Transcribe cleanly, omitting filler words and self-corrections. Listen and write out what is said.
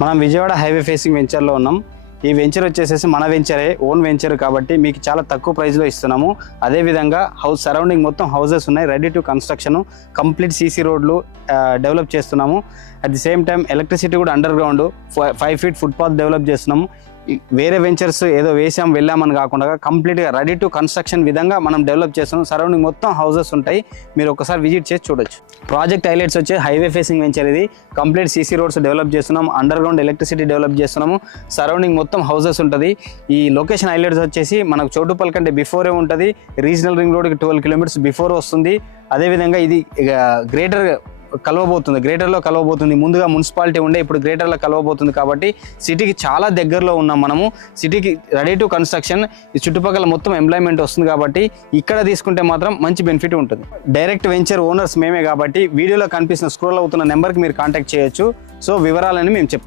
మనం Vijayawada highway facing వెంచర్లో ఉన్నాం. ఈ వెంచర్ వచ్చేసేసి మన వెంచరే, ఓన్ వెంచర్ కాబట్టి మీకు చాలా తక్కువ ప్రైస్లో ఇస్తున్నాము. అదేవిధంగా హౌస్ సరౌండింగ్ మొత్తం హౌసెస్ ఉన్నాయి, ready to construction, complete CC రోడ్లు డెవలప్ చేస్తున్నాము. At the same time electricity కూడా underground 5 feet footpath develop చేస్తున్నాము. వేరే వెంచర్స్ ఏదో వెళ్ళామని కాకుండా కంప్లీట్గా రెడీ టు కన్స్ట్రక్షన్ విధంగా మనం డెవలప్ చేస్తున్నాం. సరౌండింగ్ మొత్తం హౌసెస్ ఉంటాయి, మీరు ఒకసారి విజిట్ చేసి చూడొచ్చు. ప్రాజెక్ట్ హైలైట్స్ వచ్చి హైవే ఫేసింగ్ వెంచర్ ఇది. కంప్లీట్ సీసీ రోడ్స్ డెవలప్ చేస్తున్నాం, అండర్ గ్రౌండ్ ఎలక్ట్రిసిటీ డెవలప్ చేస్తున్నాము. సరౌండింగ్ మొత్తం హౌసెస్ ఉంటుంది. ఈ లొకేషన్ హైలైట్స్ వచ్చేసి మనకు చోటుపల్లి కంటే బిఫోరే ఉంటుంది. రీజనల్ రింగ్ రోడ్కి 12 kilometers బిఫోర్ వస్తుంది. అదేవిధంగా ఇది గ్రేటర్లో కలవబోతుంది. ముందుగా మున్సిపాలిటీ ఉండే, ఇప్పుడు గ్రేటర్లో కలవబోతుంది. కాబట్టి సిటీకి చాలా దగ్గరలో ఉన్నాం మనము. సిటీకి రెడీ టు కన్స్ట్రక్షన్, ఈ చుట్టుపక్కల మొత్తం ఎంప్లాయ్మెంట్ వస్తుంది. కాబట్టి ఇక్కడ తీసుకుంటే మాత్రం మంచి బెనిఫిట్ ఉంటుంది. డైరెక్ట్ వెంచర్ ఓనర్స్ మేమే కాబట్టి వీడియోలో కనిపిస్తున్న స్క్రోల్ అవుతున్న నెంబర్కి మీరు కాంటాక్ట్ చేయొచ్చు. సో వివరాలని మేము చెప్తాం.